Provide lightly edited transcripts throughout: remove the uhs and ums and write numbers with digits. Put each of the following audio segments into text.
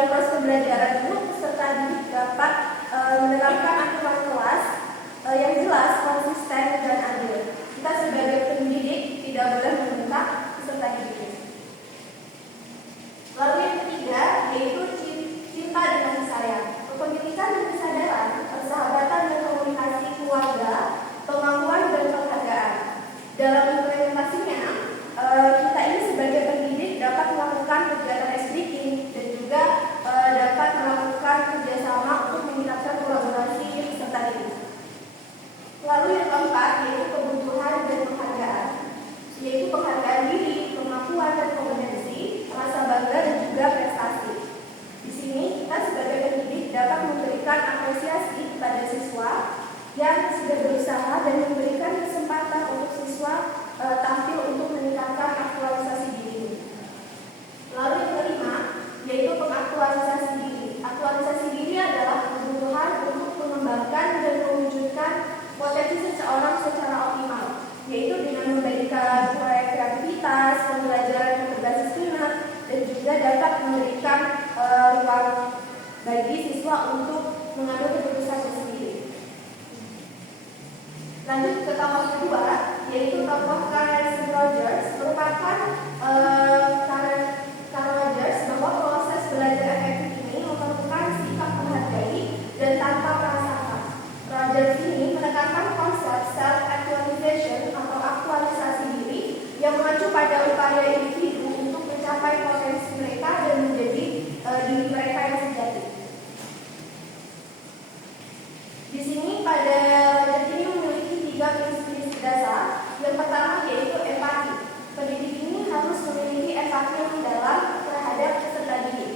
dalam proses pembelajaran itu peserta didik dapat menerapkan aturan kelas yang jelas, konsisten, dan adil. Kita sebagai pendidik tidak boleh membentak peserta didik. Lalu yang ketiga yaitu cinta dan kasih sayang. Pendidikan dan kesadaran, persahabatan dan komunikasi keluarga, pengakuan dan penghargaan. Dalam implementasinya, kita ini sebagai pendidik dapat melakukan kegiatan speaking dan juga dapat melakukan kerjasama untuk meningkatkan kolaborasi peserta didik. Lalu yang keempat yaitu kebutuhan dan penghargaan, yaitu penghargaan diri, pengakuan dan kompetensi, rasa bangga dan juga prestasi. Di sini kita sebagai pendidik dapat memberikan apresiasi kepada siswa yang sudah berusaha dan memberikan kesempatan untuk siswa tampil untuk meningkatkan aktualisasi diri. Lalu yang kelima yaitu pengaktualisasi diri. Aktualisasi diri adalah kebutuhan untuk mengembangkan dan mewujudkan potensi seseorang secara optimal, yaitu dengan memberikan proyek kreativitas, pembelajaran yang berbasis minat, dan juga dapat memberikan ruang bagi siswa untuk mengambil keputusan sendiri. Lanjut ke tokoh kedua, yaitu tokoh Carl Rogers. Merupakan Carl Rogers bahwa proses belajar efektif ini memerlukan sikap menghargai dan tanpa prasangka. Rogers ini menekankan konsep self-actualization atau aktualisasi diri yang mengacu pada upaya individu untuk mencapai potensi mereka dan menjadi diri mereka yang sejati. Di sini pada ini memiliki 3 prinsip dasar. Yang pertama yaitu empati. Pendidik ini harus memiliki empati yang mendalam terhadap peserta didik.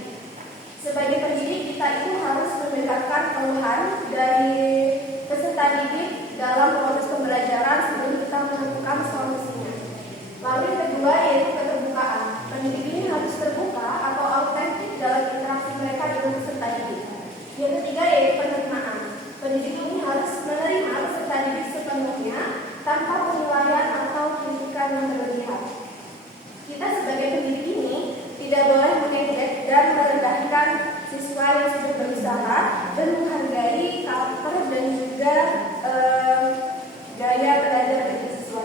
Sebagai pendidik kita itu harus mendengarkan keluhan dari peserta didik dalam proses pembelajaran sebelum kita menemukan solusinya. Lalu yang kedua yaitu keterbukaan. Pendidik ini harus terbuka atau autentik dalam interaksi mereka dengan peserta didik. Yang ketiga yaitu penerimaan. Pendidik ini harus menerima peserta didik sepenuhnya tanpa penilaian atau kritikan yang berlebihan. Kita sebagai pendidik ini tidak boleh mengejek dan merendahkan siswa yang sudah berusaha dan menghargai karakter dan juga gaya belajar dari siswa.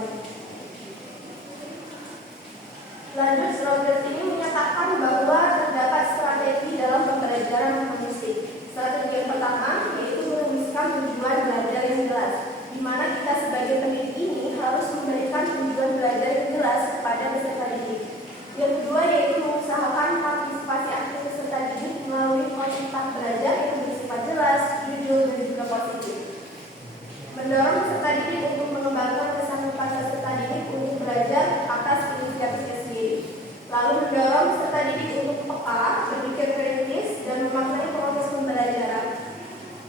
Lanjut, Rogers ini menyatakan bahwa terdapat strategi dalam pembelajaran humanistik. Strategi yang pertama yaitu merumuskan tujuan belajar yang jelas, di mana kita sebagai pendidik ini harus memberikan tujuan belajar yang jelas kepada peserta didik. Yang kedua yaitu mengusahakan partisipasi aktif peserta didik melalui konten belajar yang bersifat jelas, jujur dan juga positif. Mendorong peserta didik untuk mengembangkan kesanggupan peserta didik untuk belajar atas inisiatifnya sendiri. Lalu mendorong peserta didik untuk peka, berpikir kritis dan memaknai proses pembelajaran.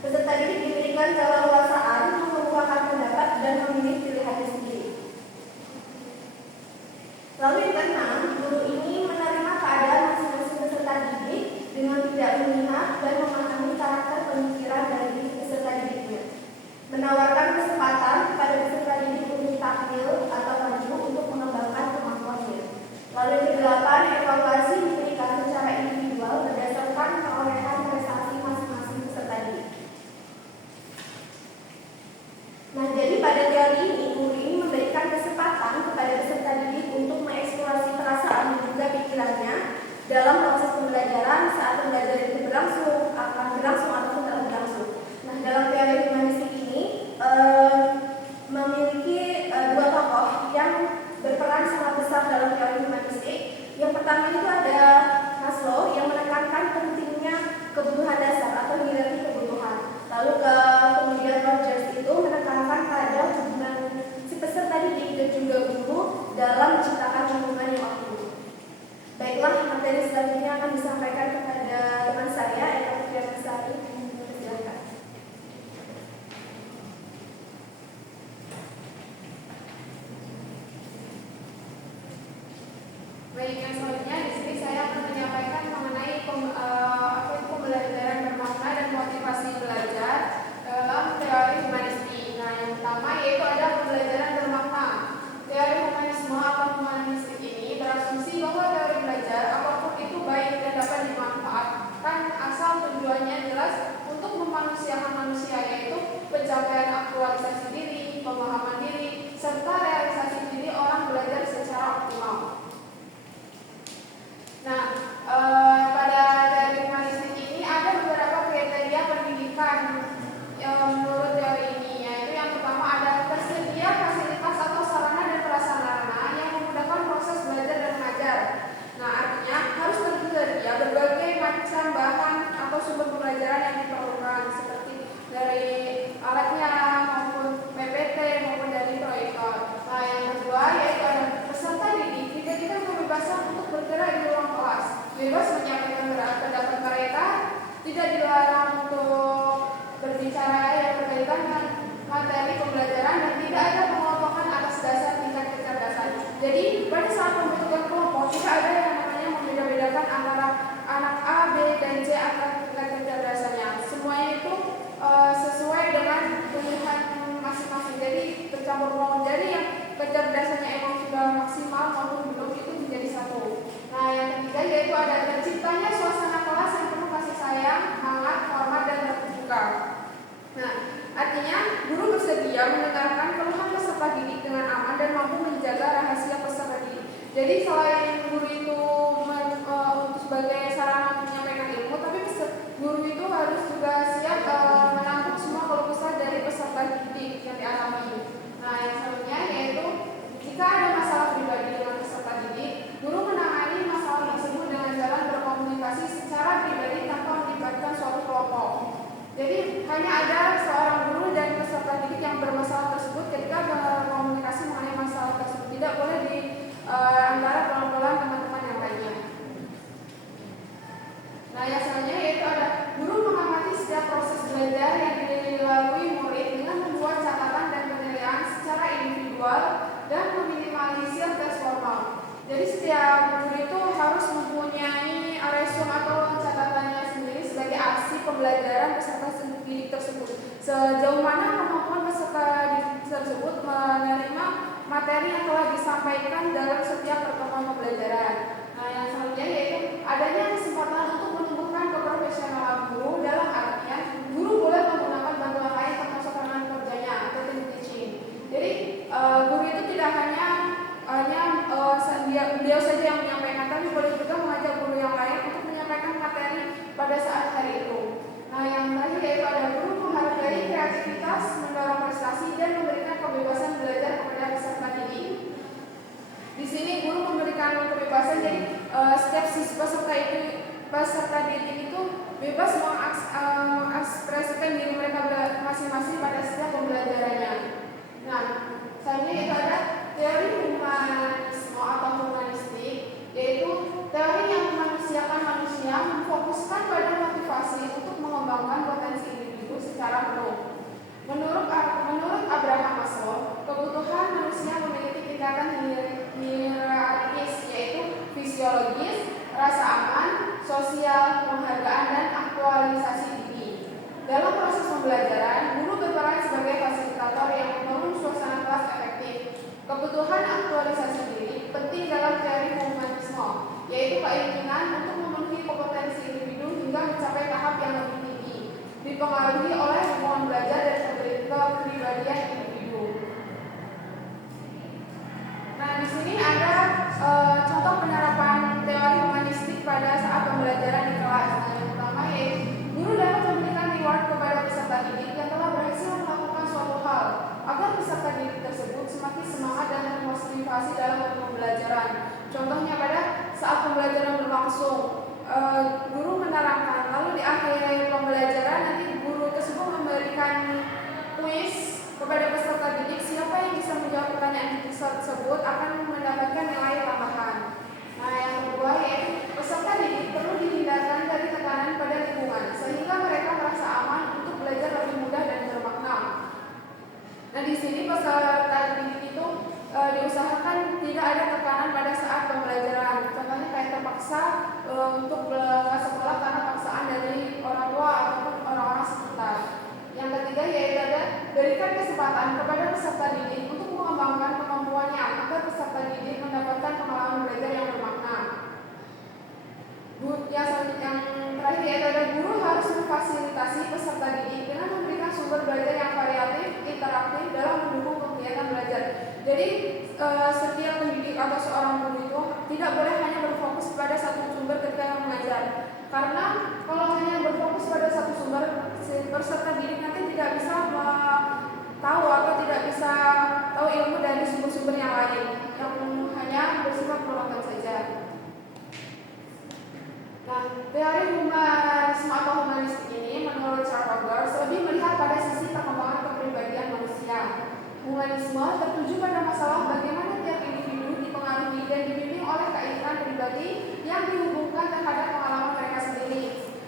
Peserta didik diberikan keleluasaan untuk mengungkapkan pendapat dan memilih pilihannya sendiri. Lalu yang keenam, guru ini menerima keadaan masing-masing peserta didik dengan tidak memihak dan memahami karakter pemikiran dari peserta didiknya. Menawarkan kesempatan kepada peserta didik untuk tampil atau maju untuk mengembangkan kemampuannya. Lalu yang kedelapan, evaluasi diberikan secara individual berdasarkan perolehan prestasi masing-masing peserta didik. Nah, jadi pada teori ini, guru ini memberikan kesempatan kepada peserta didik untuk mengeksplorasi perasaan dan juga pikirannya dalam proses pembelajaran saat pembelajaran itu berlangsung, akan berlangsung ataupun tidak berlangsung. Nah, dalam teori humanistik ini memiliki dua tokoh yang berperan sangat besar dalam teori humanistik. Yang pertama itu ada Maslow yang menekankan pentingnya kebutuhan dasar atau hierarki kebutuhan. Lalu kemudian Rogers itu menekankan pada hubungan si peserta didik dan juga guru dalam menciptakan hubungan yang optimal. Baiklah, materi selanjutnya akan disampaikan kepada teman saya, Eka Fitriasari. Silakan. Baik, yang selanjutnya di sini saya akan menyampaikan mengenai pembelajaran bermakna dan motivasi belajar dalam teori humanistik. Nah, yang pertama yaitu ada pembelajaran bermakna. Teori humanisme atau humanistik ini berasumsi bahwa teori belajar apapun itu baik dan dapat dimaknai antara anak A, B, dan C akan tingkat kecerdasannya. Semuanya itu sesuai dengan pilihan masing-masing. Jadi bercampur baur. Jadi yang kecerdasannya emang sudah maksimal maupun belum itu menjadi satu. Nah, yang ketiga yaitu ada terciptanya suasana kelas yang penuh kasih sayang, hangat, hormat, dan terbuka. Nah, artinya guru bersedia mendengarkan keluhan peserta didik dengan aman dan mampu menjaga rahasia peserta didik. Jadi selain guru itu sebagai sarana menyampaikan ilmu, tapi guru itu harus juga siap menampung semua keluh kesah dari peserta didik yang dialami. Nah, yang selanjutnya yaitu jika ada masalah pribadi dengan peserta didik, guru menangani masalah tersebut dengan jalan berkomunikasi secara pribadi tanpa melibatkan suatu kelompok. Jadi hanya ada seorang guru dan peserta didik yang bermasalah tersebut ketika berkomunikasi mengenai masalah tersebut, tidak boleh di antara kelompok teman-teman yang lainnya. Nah, yang selanjutnya yaitu ada guru mengamati setiap proses belajar yang dilalui murid dengan membuat catatan dan penilaian secara individual dan meminimalisir tes formal. Jadi setiap guru itu harus mempunyai resume atau catatannya sendiri sebagai aksi pembelajaran peserta didik tersebut. Sejauh mana kemampuan peserta didik tersebut menerima materi yang telah disampaikan dalam setiap pertemuan pembelajaran. Nah, yang selanjutnya yaitu adanya kesempatan untuk menumbuhkan keprofesionalan guru dalam artian guru boleh menggunakan bantuan lain termasuk rekan kerjanya atau tim teaching. Jadi guru itu tidak hanya beliau saja yang menyampaikan, tapi boleh juga mengajak guru yang lain untuk menyampaikan materi pada saat hari itu. Nah, yang terakhir yaitu ada guru menghargai kreativitas, mendorong prestasi, dan memberikan kebebasan belajar kepada peserta didik. Di sini guru memberikan kebebasan, jadi setiap peserta didik itu bebas mengekspresikan diri mereka masing-masing pada setiap pembelajarannya. Nah, selanjutnya itu ada teori humanisme atau humanistik, yaitu teori yang memanusiakan manusia, memfokuskan pada motivasi untuk mengembangkan potensi individu secara penuh. Menurut Abraham Maslow, kebutuhan manusia memiliki tingkatan hierarkis, yaitu fisiologis, rasa aman, sosial, penghargaan, dan aktualisasi diri. Dalam proses pembelajaran, guru berperan sebagai fasilitator yang membangun suasana kelas efektif. Kebutuhan aktualisasi diri penting dalam teori humanisme, yaitu keinginan untuk memenuhi kompetensi individu hingga mencapai tahap yang lebih tinggi, dipengaruhi oleh hubungan belajar dan kepribadian individu. Nah, di sini ada contoh penerapan teori humanistik pada saat pembelajaran di kelas. Nah, yang pertama yaitu guru dapat memberikan reward kepada peserta didik yang telah berhasil melakukan suatu hal agar peserta didik tersebut semakin semangat dan termotivasi dalam pembelajaran. Contohnya pada saat pembelajaran berlangsung, guru menerangkan, lalu di akhir pembelajaran nanti guru tersebut memberikan kuis kepada peserta didik. Siapa yang bisa menjawab pertanyaan tersebut akan mendapatkan nilai tambahan. Nah, yang kedua yaitu peserta didik perlu dihindarkan dari tekanan pada lingkungan sehingga mereka merasa aman untuk belajar lebih mudah dan bermakna. Nah, di sini peserta didik itu diusahakan tidak ada tekanan pada saat pembelajaran. Contohnya kayak terpaksa untuk ke sekolah karena paksaan dari orang tua ataupun orang-orang sekitar. Yang ketiga yaitu ada berikan kesempatan kepada peserta didik untuk mengembangkan kemampuannya agar peserta didik mendapatkan pengalaman belajar yang bermakna. Yang terakhir yaitu ada guru harus memfasilitasi peserta didik dengan memberikan sumber belajar yang variatif, interaktif dalam mendukung kegiatan belajar. Jadi setiap pendidik atau seorang guru itu tidak boleh hanya berfokus pada satu sumber ketika mengajar. Karena kalau hanya berfokus pada satu sumber, peserta didik nanti tidak bisa tahu atau tidak bisa tahu ilmu dari sumber-sumber yang lain yang hanya bersifat monoton saja. Nah, teori humanisme atau humanistik ini menurut Charles Rogers lebih melihat pada sisi perkembangan kepribadian manusia. Humanisme tertuju pada masalah bagaimana tiap individu dipengaruhi dan dibimbing oleh keinginan pribadi yang dihubungkan terhadap pengalaman mereka sendiri.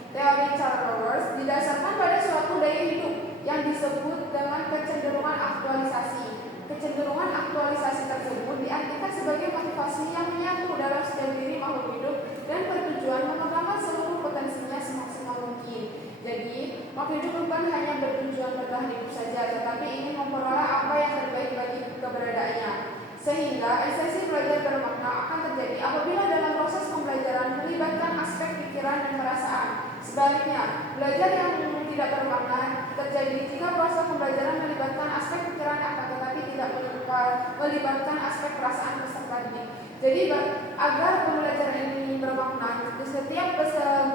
Teori Charles Rogers didasarkan pada suatu daya hidup yang disebut dengan kecenderungan aktualisasi. Kecenderungan aktualisasi tersebut diartikan sebagai motivasi yang menyatu dalam setiap diri makhluk hidup dan dan bertujuan mengembangkan seluruh potensinya semaksimal mungkin. Jadi, makna hidup bukan hanya bertujuan bertahan hidup saja, tetapi ingin memperoleh apa yang terbaik bagi keberadaannya. Sehingga esensi belajar bermakna akan terjadi apabila dalam proses pembelajaran melibatkan aspek pikiran dan perasaan. Sebaliknya, belajar yang tidak bermakna terjadi jika proses pembelajaran melibatkan aspek pikiran akan tetapi tidak melibatkan aspek perasaan peserta didik. Jadi agar pembelajaran ini bermakna, setiap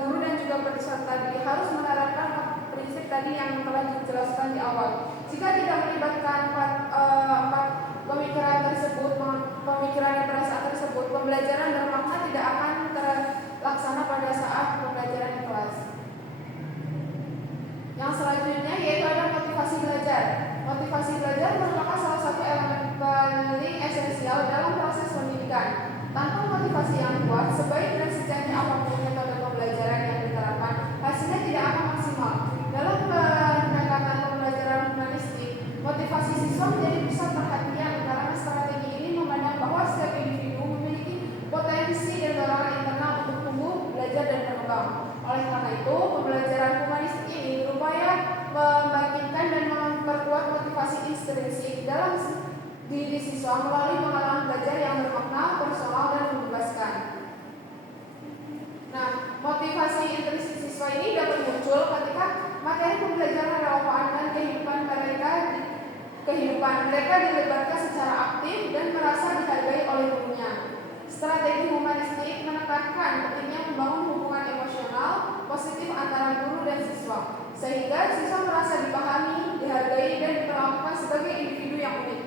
guru dan juga peserta didik harus menerapkan prinsip tadi yang telah dijelaskan di awal. Jika tidak melibatkan pemikiran tersebut, pemikiran dan perasaan tersebut, pembelajaran bermakna tidak akan terlaksana pada saat pembelajaran di kelas. Yang selanjutnya yaitu ada motivasi belajar. Motivasi belajar merupakan salah satu elemen paling esensial dalam proses pendidikan. Tanpa motivasi yang kuat, sebaik dan secanggih apapun metode pembelajaran yang diterapkan, hasilnya tidak akan maksimal. Dalam pendekatan pembelajaran humanistik, motivasi siswa menjadi pusat perhatian karena strategi ini memandang bahwa setiap individu memiliki potensi dan dorongan internal untuk tumbuh, belajar, dan berkembang. Oleh karena itu, pembelajaran humanistik ini berupaya membangkitkan dan memperkuat motivasi intrinsik dalam diri siswa melalui pengalaman belajar yang bermakna, personal, dan membebaskan. Nah, motivasi intrinsik siswa ini dapat muncul ketika materi pembelajaran relevan dan kehidupan mereka dilibatkan secara aktif dan merasa dihargai oleh gurunya. Strategi humanistik menekankan pentingnya membangun hubungan emosional positif antara guru dan siswa, sehingga siswa merasa dipahami, dihargai, dan diperlakukan sebagai individu yang unik.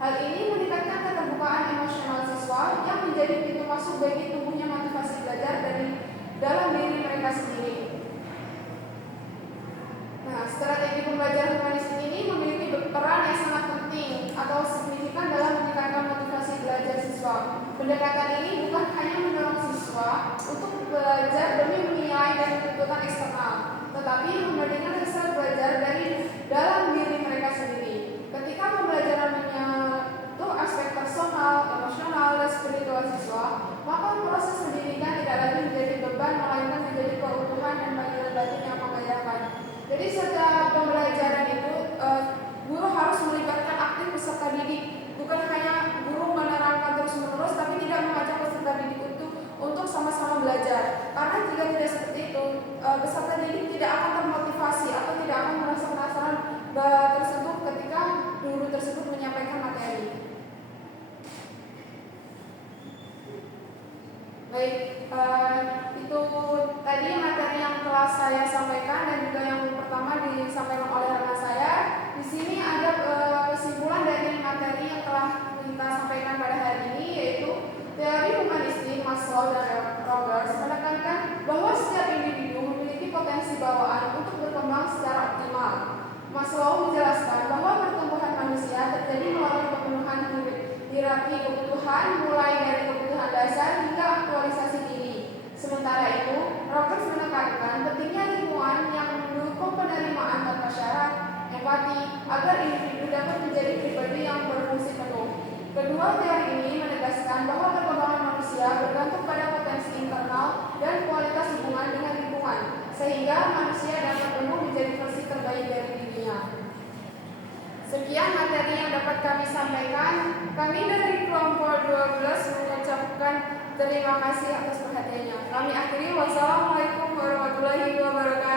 Hal ini meningkatkan keterbukaan emosional siswa yang menjadi pintu masuk bagi tumbuhnya motivasi belajar dari dalam diri mereka sendiri. Nah, strategi pembelajaran humanistik ini memiliki peran yang sangat penting atau signifikan dalam meningkatkan motivasi belajar siswa. Pendekatan ini bukan hanya mendorong siswa untuk belajar demi menilai dan tuntutan eksternal, tetapi memberikan hasil belajar dari dalam diri mereka sendiri. Ketika pembelajaran menyentuh aspek personal, emosional, dan spiritual siswa, maka proses pendidikan tidak lagi menjadi beban, melainkan menjadi keutuhan dan panggilan batin yang menggairahkan. Jadi setiap pembelajaran itu guru harus melibatkan aktif peserta didik, bukan hanya guru menerangkan terus-menerus, tapi tidak mengajak peserta didik untuk sama-sama belajar. Karena jika tidak seperti itu, peserta didik tidak akan termotivasi atau tidak akan merasa penasaran tersentuh ketika guru tersebut menyampaikan materi. Baik, itu tadi materi yang telah saya sampaikan dan juga yang pertama disampaikan oleh rekan saya. Di sini ada kesimpulan dari materi yang telah kita sampaikan pada hari ini, yaitu teori humanistik Maslow dan Rogers menekankan bahwa setiap individu memiliki potensi bawaan untuk berkembang secara optimal. Maslow menjelaskan bahwa pertumbuhan manusia terjadi melalui pemenuhan hierarki kebutuhan, mulai dari kebutuhan dasar hingga aktualisasi diri. Sementara itu, Rogers menekankan pentingnya lingkungan yang mendukung penerimaan tanpa syarat, empati, agar individu dapat menjadi pribadi yang berfungsi penuh. Kedua teori ini menegaskan bahwa perkembangan manusia bergantung pada potensi internal dan kualitas hubungan dengan lingkungan, sehingga manusia dapat penuh menjadi versi terbaik dari dirinya. Sekian materi yang dapat kami sampaikan. Kami dari kelompok 12 mengucapkan terima kasih atas perhatiannya. Kami akhiri, wassalamualaikum warahmatullahi wabarakatuh.